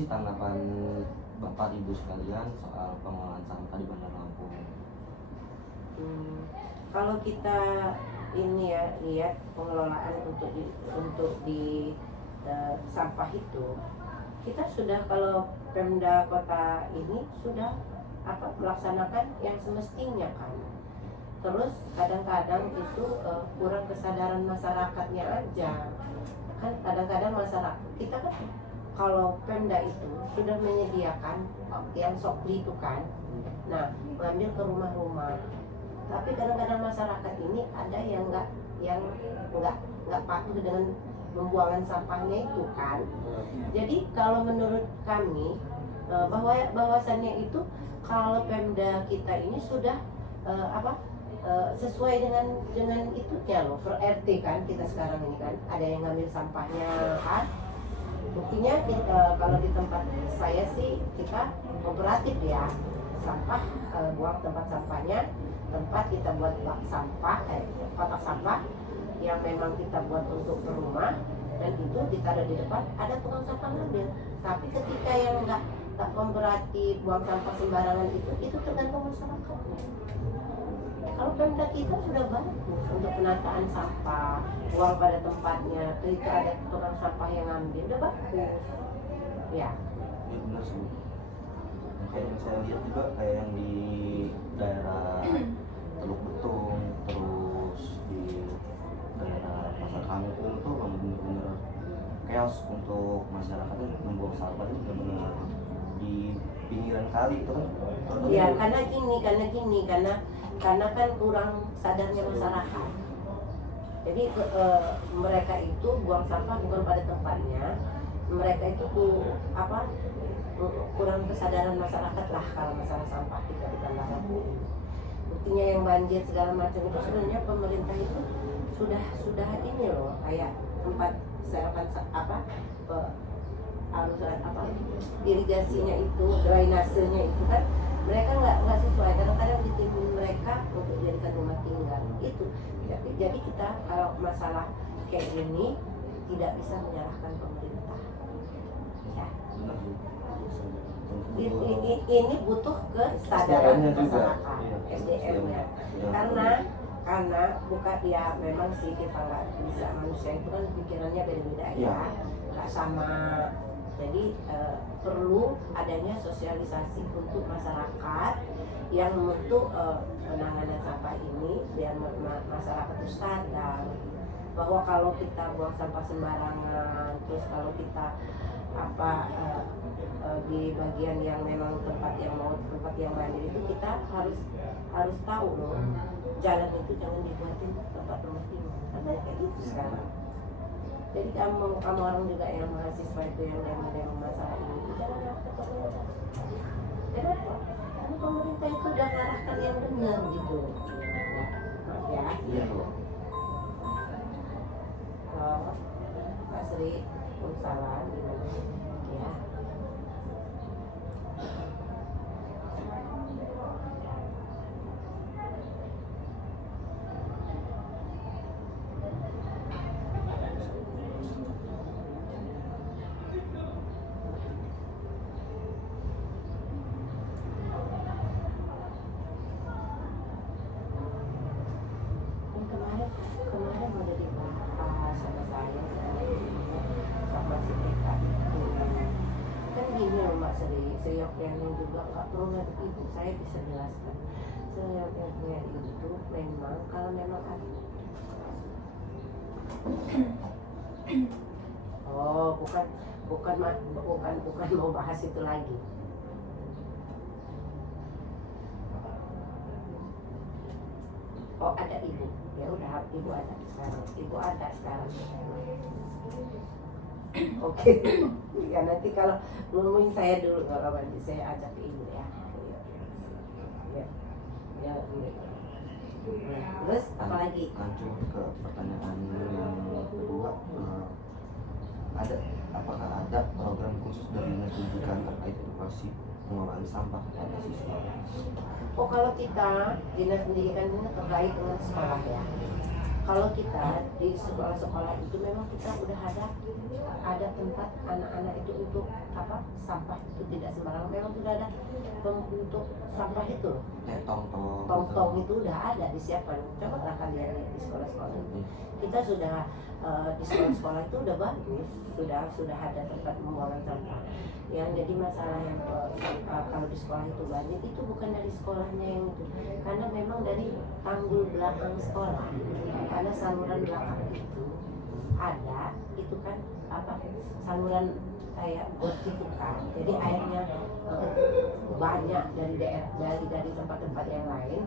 sih tanggapan Bapak Ibu sekalian soal pengelolaan sampah di Bandar Lampung? Kalau kita ini ya lihat pengelolaan untuk di sampah itu, kita sudah, kalau Pemda Kota ini sudah melaksanakan yang semestinya kan. Terus kadang-kadang itu kurang kesadaran masyarakatnya aja kan. Kadang-kadang masyarakat kita kan, kalau Pemda itu sudah menyediakan yang sopli itu kan, nah mengambil ke rumah-rumah. Tapi kadang-kadang masyarakat ini ada yang nggak patuh dengan pembuangan sampahnya itu kan. Jadi kalau menurut kami bahwasannya itu, kalau Pemda kita ini sudah sesuai dengan itunya loh, per RT kan. Kita sekarang ini kan ada yang ngambil sampahnya kan. Buktinya kalau di tempat saya sih kita kooperatif ya, sampah buang tempat sampahnya, tempat kita buat bak sampah, kotak sampah yang memang kita buat untuk ke rumah, dan itu ditaruh di depan, ada tukang sampah ngambil. Tapi ketika yang nggak kooperatif buang sampah sembarangan itu tergantung masyarakatnya. Kalau Pemda kita sudah bagus untuk penataan sampah, buang pada tempatnya, ketika ada tukang sampah yang ngambil, udah bagus. Ya. Iya benar sih. Kayak yang saya lihat juga kayak yang di daerah Teluk Betung, terus di daerah Pasar Kangkung tuh benar-benar chaos untuk masyarakatnya membuang sampah itu benar-benar di pinggiran kali itu kan. Ya karena kan kurang sadarnya masyarakat. Jadi mereka itu buang sampah bukan pada tempatnya. Mereka itu kurang kesadaran masyarakat lah kalau masalah sampah kita di Bandar Lampung. Buktinya yang banjir segala macam itu sebenarnya pemerintah itu sudah ini loh, kayak tempat serapan irigasinya itu, drainasenya itu kan mereka nggak sesuai. Kadang-kadang ditimbun mereka untuk dijadikan rumah tinggal itu. Jadi kita kalau masalah kayak gini tidak bisa menyalahkan pemerintah. Ya. Ini butuh kesadaran masyarakat, SDM-nya. Karena bukan ya, memang sih kita nggak bisa, manusia itu kan pikirannya beda-beda ya, nggak sama. Jadi perlu adanya sosialisasi untuk masyarakat yang untuk penanganan sampah ini, biar masyarakat itu sadar bahwa kalau kita buang sampah sembarangan, terus kalau kita di bagian yang memang tempat yang banjir itu, kita harus tahu loh, jalan itu jangan dibuatin tempat rumah tinggal, karena kayak gitu sekarang. Jadi kamu orang juga yang mahasiswa itu yang demo masalah ini, jangan ke pemerintah. Kenapa? Karena pemerintah itu udah ngarahkan yang benar gitu. Maaf ya. Iya loh. Pak Sri, salam gimana? Ya. Kemarin udah dibahas sama saya sama si Eka itu. Kan gini loh Mbak Sri, seyogyanya juga nggak perlu ngadep ibu, saya bisa jelaskan. Seyogyanya itu memang kalau memang ada. Oh, bukan mau bahas itu lagi. Oh, ada ibu. Ya udah, ibu ada sekarang. Oke. Ya nanti kalau ngomongin saya dulu, kalau nanti saya ajak ke ibu ya. Ya. Terus apa lagi? Lanjut ke pertanyaan yang kedua, apakah ada program khusus dari Dinas Pendidikan terkait edukasi pengelolaan sampah pada siswa? Oh, kalau kita Dinas Pendidikan ini terkait dengan sekolah ya. kalau kita di sekolah-sekolah itu memang kita udah ada tempat anak-anak itu untuk apa, sampah itu tidak sembarangan, memang sudah ada untuk sampah itu. Kayak tong-tong. Tong-tong itu udah ada disiapkan. Coba lah kalian lihat di sekolah-sekolah itu. Kita sudah di sekolah-sekolah itu udah bagus, sudah ada tempat pembuangan sampah. Yang jadi masalah yang kalau di sekolah itu banyak, itu bukan dari sekolahnya yang itu, karena memang dari tanggul belakang sekolah, ada saluran belakang itu ada itu kan apa, saluran kayak got itu kan, jadi airnya banyak dari daerah dari tempat-tempat yang lain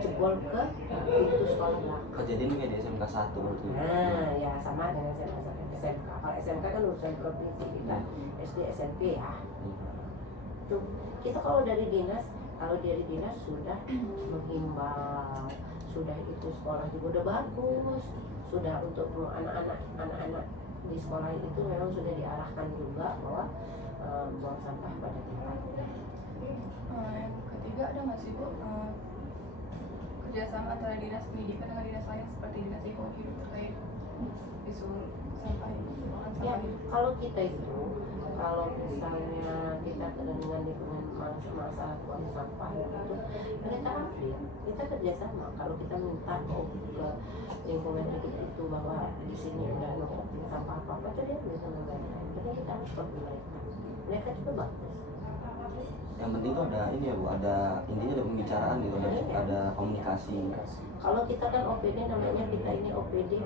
jebol ke pintu sekolah belakang. Kejadian kayak di SMK 1 berarti. Nah ya sama dengan SMK. Kalau SMK kan urusan provinsi, kita SD SMP ya. Tuh kita kalau dari dinas sudah menghimbau, sudah itu sekolah juga udah bagus, sudah untuk anak-anak di sekolah itu memang sudah diarahkan juga bahwa buang sampah pada tempatnya. Yang ketiga, ada nggak sih Bu kerjasama antara dinas pendidikan dengan dinas lain seperti dinas lingkungan hidup terkait isu sampah pembuangan Ya, sampah hidup? kalau kita itu, kalau misalnya kita dengan lingkungan masalah buang sampah itu, mereka update, kita kerjasama. Kalau kita minta ke lingkungan hidup itu bahwa di sini udah numpuk sampah apa-apa, itu dia bisa membantu. Jadi kita harus mereka juga bagus. Yang penting tuh ada ini ya Bu, ada intinya ada pembicaraan gitu, ada komunikasi. Kalau kita kan OPD, namanya kita ini OPD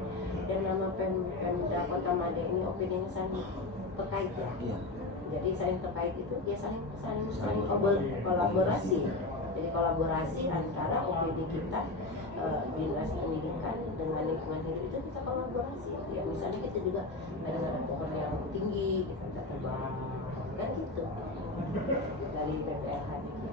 dan nama Pemda Kota Made ini OPD-nya saling terkait ya. Iya. Jadi saling terkait itu dia saling kolaborasi. Jadi kolaborasi antara OPD kita, dinas pendidikan dengan lingkungan hidup itu kita kolaborasi. Ya misalnya kita juga ada pohon yang tinggi kita tebang kan gitu dari BPLH kita.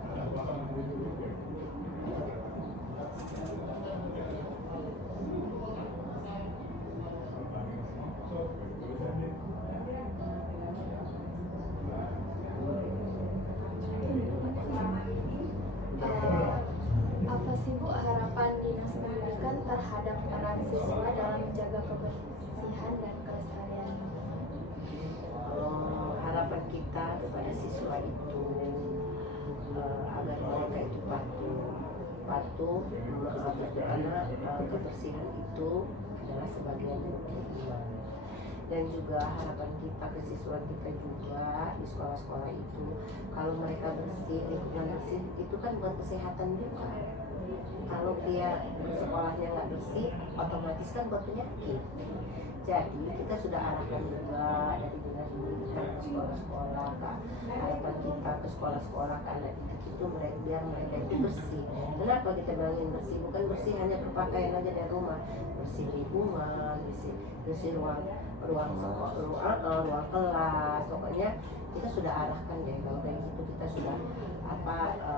Apa sih Bu harapan dinas pendidikan terhadap peran siswa dalam menjaga kebersihan dan kelestarian? Harapan kita kepada siswa itu agar mereka itu patuh karena kebersihan itu adalah sebagian dari iman. Dan juga harapan kita ke siswa kita juga di sekolah-sekolah itu, kalau mereka bersih, lingkungan bersih itu kan buat kesehatan juga. Kalau dia sekolahnya nggak bersih, otomatis kan buat penyakit. Jadi kita sudah arahkan juga dari dinas pendidikan ke sekolah-sekolah, harapan kita ke sekolah-sekolah ke anak didik itu biar mereka itu bersih. Kenapa kita bilangin bersih? Bukan bersih hanya kepakaian aja dari rumah, bersih lingkungan, bersih ruang kelas. Pokoknya kita sudah arahkan deh, kalau kayak gitu kita sudah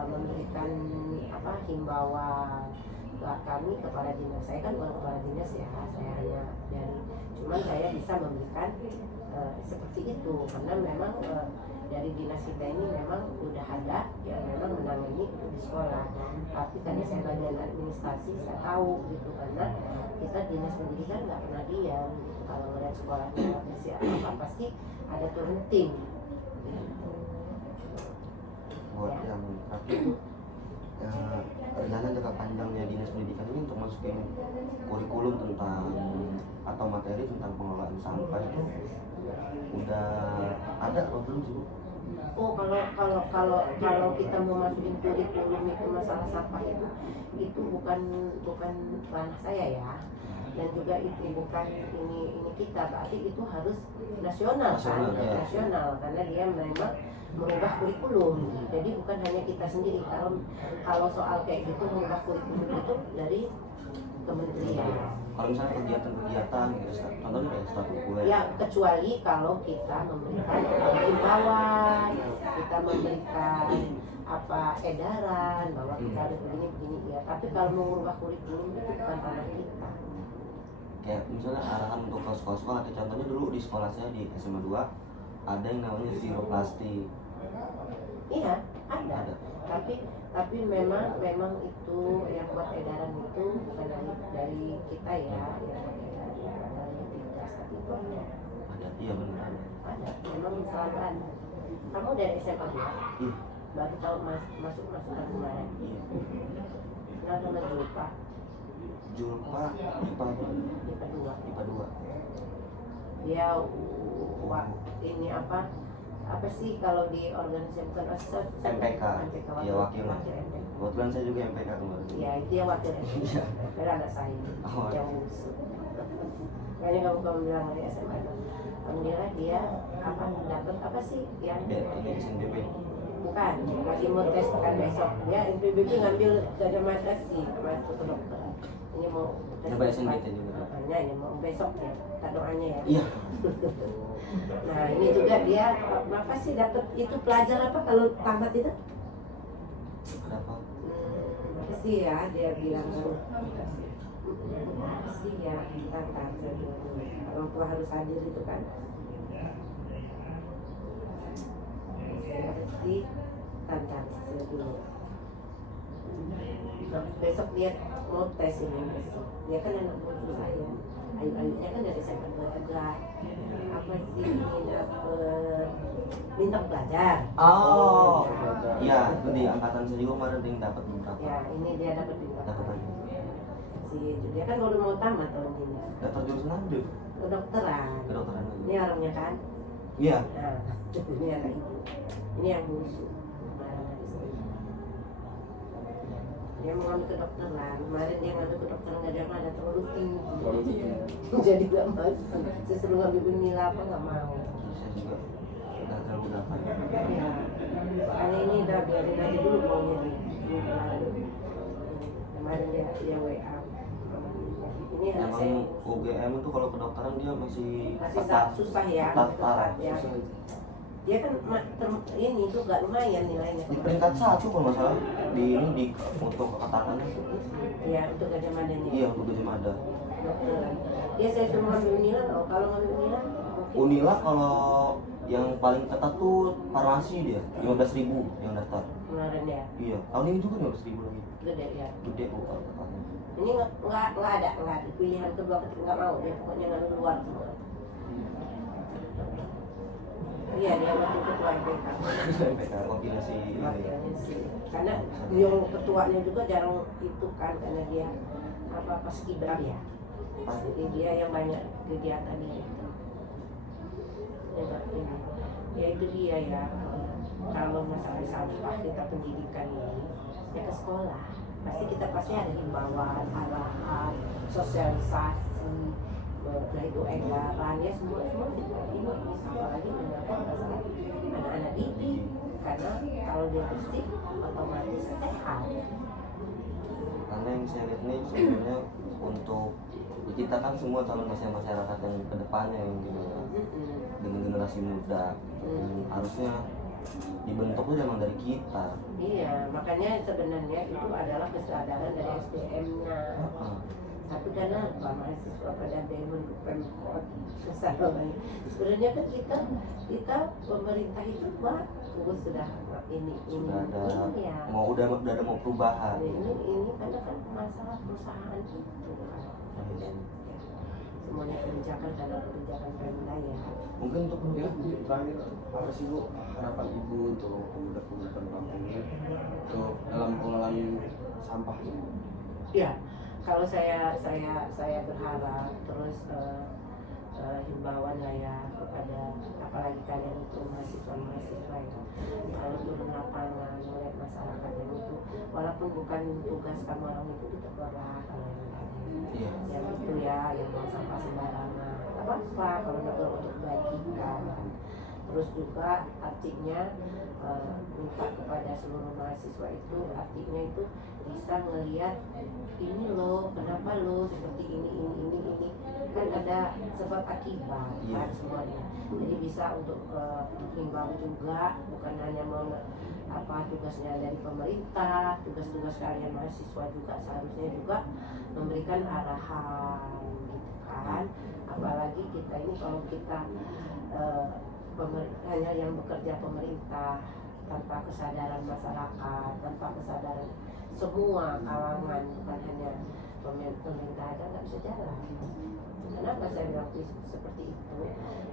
memberikan himbauan kami kepala dinas. Saya kan bukan kepala dinas ya, saya hanya cuman saya bisa memberikan seperti itu karena memang dari dinas kita ini memang udah ada yang memang menangani di sekolah. Tapi karena saya bagian administrasi, saya tahu gitu, karena kita dinas pendidikan nggak pernah diam gitu. Kalau melihat sekolahnya nggak bersih apa pasti ada turun tim gitu. Buat yang terakhir itu rencana jangka panjangnya dinas pendidikan ini untuk masukin kurikulum tentang atau materi tentang pengelolaan sampah itu udah ada apa belum sih Bu? Oh, kalau kita mau masukin kurikulum itu masalah sampah itu bukan ranah saya ya, dan juga itu bukan ini kita, berarti itu harus nasional kan, nasional karena dia memang merubah kurikulum. Jadi bukan hanya kita sendiri. Kalau soal kayak gitu merubah kurikulum itu dari kementerian. Kalau misalnya kegiatan-kegiatan gitu, contohnya kayak ekstrakurikuler. Ya, kecuali kalau kita memberikan himbauan, kita memberikan edaran bahwa kita harus begini ya. Tapi kalau mengubah kurikulum itu bukan ranah kita. Kayak misalnya arahan untuk ke sekolah-sekolah, kayak contohnya dulu di sekolah saya di SMA 2 ada yang namanya zero plastik. Iya, ada. Tapi memang itu yang buat edaran itu bukan dari kita ya, yang buat edaran dari Dinas itu ada. Iya benar. Ada, memang selalu ada. Kamu dari SMA ya? Iya. Baru tahu masuk tahun kemarin. Iya. Kenal sama Julpa? Julpa IPA IPA 2. 2. Dia ini apa sih kalau di organisasi bukan OSIS? MPK. Iya, wakil. MPK. Kebetulan saya juga MPK kemarin. Iya, itu ya wakil MPK. Karena anak saya Oh. yang busuk. Makanya kamu bilang dari SMA itu. Alhamdulillah dia dapat apa sih yang SNBP. bukan lagi mau tes kan besok dia NPBP ngambil kacamata sih masuk ke dokter. Ini mau tes Coba SNBT juga. Makanya ini mau besok ya, kita doanya ya. Iya. Nah ini juga dia apa sih dapat itu pelajar apa kalau tamat itu? Berapa? Apa sih ya dia bilang sih ya tantang orang tua harus hadir itu kan. Sih tantang dulu. Besok dia mau tes ini besok. Dia kan anak bungsu saya. Ayu-ayunya kan dari SMA agak apa sih ini dapet bintang pelajar. Oh. Iya, itu di angkatan saya juga kemarin yang dapat beberapa. Ya ini dia dapat bintang. Dapat lagi. Si dia kan baru mau tamat tahun ini. Dapat jurusan apa dia? Kedokteran. Kedokteran lagi. Ini orangnya kan. Iya. Nah, ini anak ibu. Ini yang bungsu. Dia mau ngambil kedokteran. Kemarin dia ngambil kedokteran Gajah Mada terlalu tinggi. Jadi gak masuk. Saya suruh ngambil Unila apa gak mau. Saya juga udah terlalu dapat. Ya, makanya ini udah biarin aja dulu maunya nih. Kemarin dia WA. Ini anak Emang saya UGM itu kalau kedokteran dia masih susah ya. ketat parah. Ya. Susah itu. Dia kan ini juga lumayan nilainya. Di peringkat 1 kalau nggak salah di untuk keketatannya. Ya untuk Gajah Madanya. Iya, untuk Gajah Mada. Dia saya suruh ngambil Unila, kalau ngambil Unila Unila kalau yang paling ketat tuh farmasi dia 15.000 yang daftar. kemarin ya. Iya, tahun ini juga 15.000 lagi. Gede ya. Gede kok kalau ketatnya. Ini nggak ada pilihan kedua ketiga nggak mau dia pokoknya ngambil luar semua. Iya dia waktu ketua MPK. MPK koordinasi ini. Wakilnya sih. Karena yang ketuanya juga jarang itu kan karena dia apa paskibra ya. Jadi dia yang banyak kegiatannya itu. Ini. Ya itu dia ya. Kalau masalah sampah kita pendidikan ini ya ke sekolah. Pasti ada himbauan, arahan, sosialisasi, nah itu edaran ya semua ini apalagi menyangkut masalah anak-anak didik karena kalau dia bersih otomatis sehat. Karena yang saya lihat nih sebenarnya untuk kita kan semua calon masyarakat yang kedepannya yang dengan generasi muda harusnya dibentuk tuh memang dari kita. Iya, makanya sebenarnya itu adalah kesadaran dari SDM-nya. Tapi karena mahasiswa pada bangun ke Pemkot kesadaran. Sebenarnya kan kita pemerintah itu bagus sudah ini ada ya. udah ada mau perubahan. Ini karena kan masalah perusahaan itu kan. Tapi kan ya, semuanya kebijakan karena kebijakan Pemda ya. Mungkin untuk Ya, terakhir apa sih Bu harapan Ibu untuk pemuda-pemuda kampung ini untuk dalam pengelolaan sampah? Ya, kalau saya berharap terus himbauan lah ya kepada apalagi kalian itu mahasiswa ya, kalau turun lapangan melihat masyarakat yang itu walaupun bukan tugas kamu orang itu ditegur lah kalau yang itu ya yang mau sampah sembarangan apa kalau ditegur untuk bagikan. Terus juga artinya minta kepada seluruh mahasiswa itu artinya itu bisa melihat ini loh kenapa lo seperti ini kan ada sebab akibat kan semuanya. Jadi bisa untuk himbau juga bukan hanya mau tugasnya dari pemerintah, tugas-tugas kalian mahasiswa juga seharusnya juga memberikan arahan gitu kan. Apalagi kita ini kalau kita hanya hanya yang bekerja pemerintah tanpa kesadaran masyarakat, tanpa kesadaran semua kalangan, bukan hanya pemerintah aja nggak bisa jalan. Kenapa saya bilang seperti itu?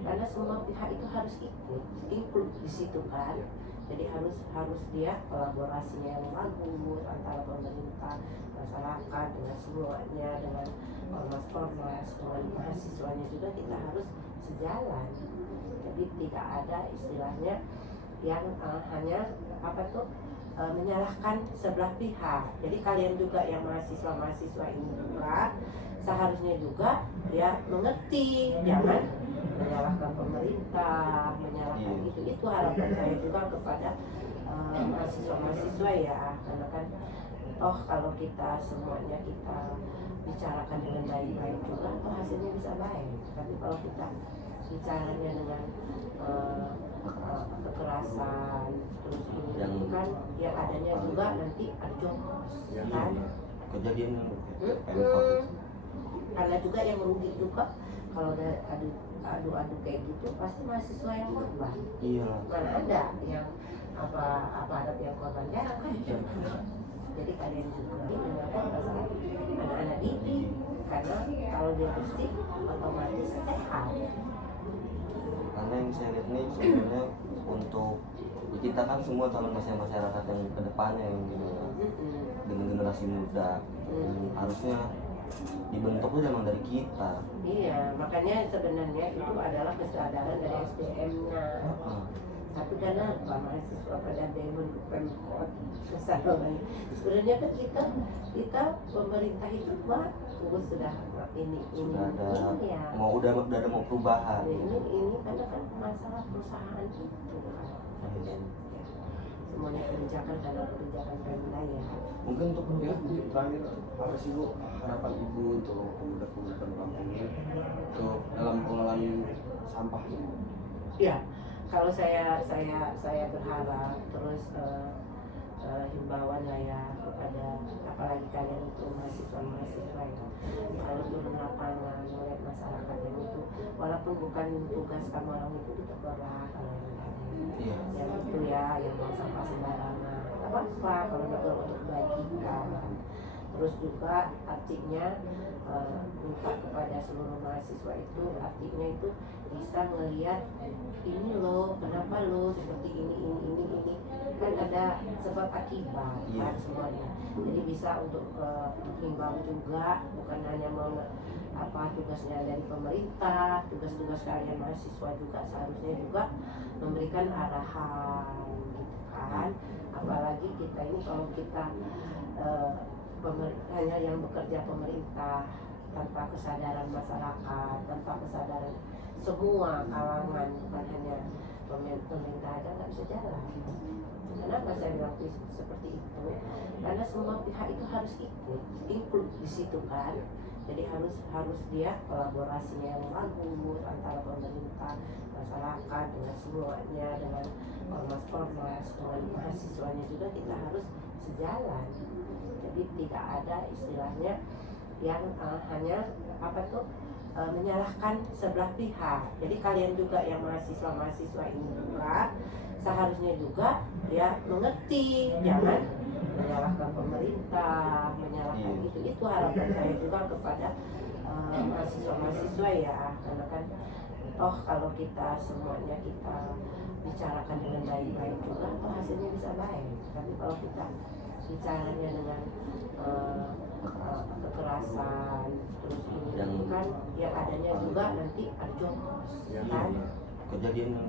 Karena semua pihak itu harus ikut, include di situ kan. Jadi harus dia kolaborasinya yang bagus antara pemerintah, masyarakat dengan semuanya, dengan ormas-ormas, dengan mahasiswanya juga kita harus sejalan. Jadi tidak ada istilahnya yang hanya menyalahkan sebelah pihak. Jadi kalian juga yang mahasiswa ini juga seharusnya juga ya mengerti, jangan menyalahkan pemerintah, menyalahkan itu harapan saya juga kepada mahasiswa ya, karena kan kalau kita semuanya kita bicarakan dengan baik-baik juga hasilnya bisa baik. Tapi kalau kita bicaranya dengan kekerasan terus ini kan yang adanya juga nanti ada kan kejadian ada juga yang merugi juga kalau ada adu kayak gitu, pasti mahasiswa yang korban. Iya. Mana ada yang ada yang korban, jarang kan. Jadi kalian juga dengarkan masalah anak-anak didik, karena kalau dia bersih otomatis sehat. Karena yang saya lihat nih sebenarnya untuk kita kan semua calon masyarakat yang kedepannya yang dengan generasi muda harusnya dibentuknya memang dari kita. Iya, makanya sebenarnya itu adalah kesadaran dari SDM-nya. Tapi karena mahasiswa pada demo ke Pemkot kesadaran, sebenarnya kan kita pemerintah itu bagus sudah ini ada ya. udah ada mau perubahan. Ini karena kan masalah perusahaan itu kan. Semuanya kebijakan karena kebijakan Pemda ya. Mungkin untuk terakhir apa sih Bu harapan Ibu untuk pemuda-pemuda kampung ini untuk dalam pengelolaan sampah? Ya, kalau saya berharap terus himbauan lah ya kepada apalagi kalian itu mahasiswa ya, kalau turun lapangan melihat masyarakat yang itu walaupun bukan tugas kamu orang itu ditegur lah kalau yang itu ya yang mau sampah sembarangan apa kalau betul untuk bagikan. Terus juga artinya minta kepada seluruh mahasiswa itu artinya itu bisa melihat ini loh, kenapa lo seperti ini kan ada sebab akibat kan semuanya. Jadi bisa untuk menghimbau juga, bukan hanya tugasnya dari pemerintah, tugas-tugas kalian mahasiswa juga seharusnya juga memberikan arahan gitu kan. Apalagi kita ini kalau kita hanya yang bekerja pemerintah tanpa kesadaran masyarakat, tanpa kesadaran semua kalangan, bukan hanya pemerintah aja nggak bisa jalan. Kenapa saya bilang seperti itu? Karena semua pihak itu harus ikut, include di situ kan. Jadi harus dia kolaborasinya yang bagus antara pemerintah, masyarakat dengan semuanya, dengan ormas-ormas, dengan mahasiswanya juga kita harus sejalan. Jadi tidak ada istilahnya yang hanya menyalahkan sebelah pihak. Jadi kalian juga yang mahasiswa ini juga seharusnya juga ya mengerti, jangan menyalahkan pemerintah, menyalahkan itu harapan saya juga kepada mahasiswa ya, karena kan kalau kita semuanya kita bicarakan dengan baik-baik juga hasilnya bisa baik. Tapi kalau kita bicaranya dengan kekerasan terus ini kan yang adanya juga nanti ada kan kejadian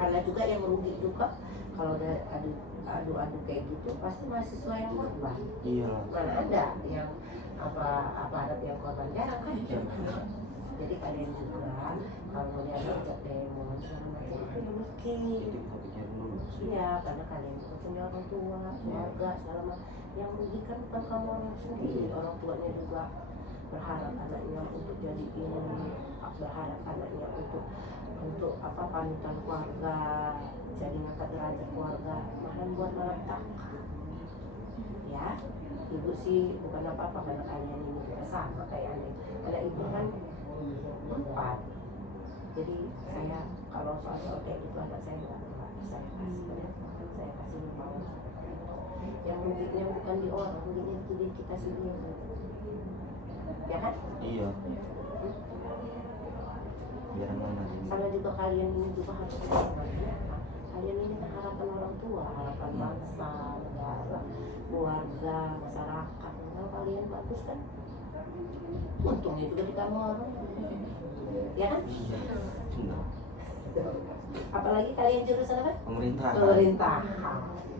ada juga yang merugi juga kalau ada adu kayak gitu, pasti mahasiswa yang korban. Iya. Mana ada yang ada yang korban, jarang kan. Jadi kalian juga kalau lihat ajak demo segala macam itu ya mungkin iya, karena kalian juga punya orang tua, keluarga segala macam. Yang merugikan bukan kamu orang sendiri, orang tuanya juga berharap anaknya untuk jadi ini, berharap anaknya untuk panutan keluarga, jadi ngangkat derajat keluarga, malah buat malapetaka. Ya, ibu sih bukan apa-apa karena kalian ini kita sama kayak anak ibu kan 4 Jadi saya kalau soal kayak gitu anak saya nggak saya kasih, saya kasih mau yang mungkinnya bukan di orang, mungkinnya itu di kita sendiri, ya kan? Iya. Biar mana Sama juga kalian ini juga harus mengerti. Kalian ini kan harapan orang tua, harapan bangsa, negara, keluarga, masyarakat. Kalau kalian bagus kan, untungnya juga di kamu orang, ya kan? Enggak. Apalagi kalian jurusan apa? Pemerintahan. Pemerintahan,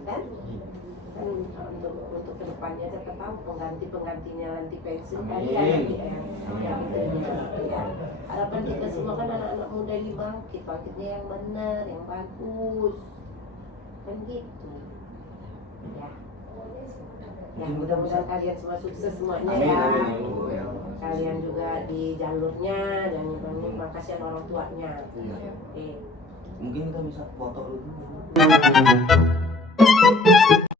kan? Iya. Kan untuk kedepannya siapa tahu penggantinya nanti pensiun Amin. kalian nanti Amin. yang ya. Harapan kita semua kan anak-anak muda ini bangkitnya yang benar, yang bagus, kan gitu, ya. Ya mudah-mudahan kalian semua sukses semuanya Amin, ya. amin, amin. Kalian juga di jalurnya dan terima kasih orang tuanya. Iya. Oke. Mungkin kita bisa foto dulu.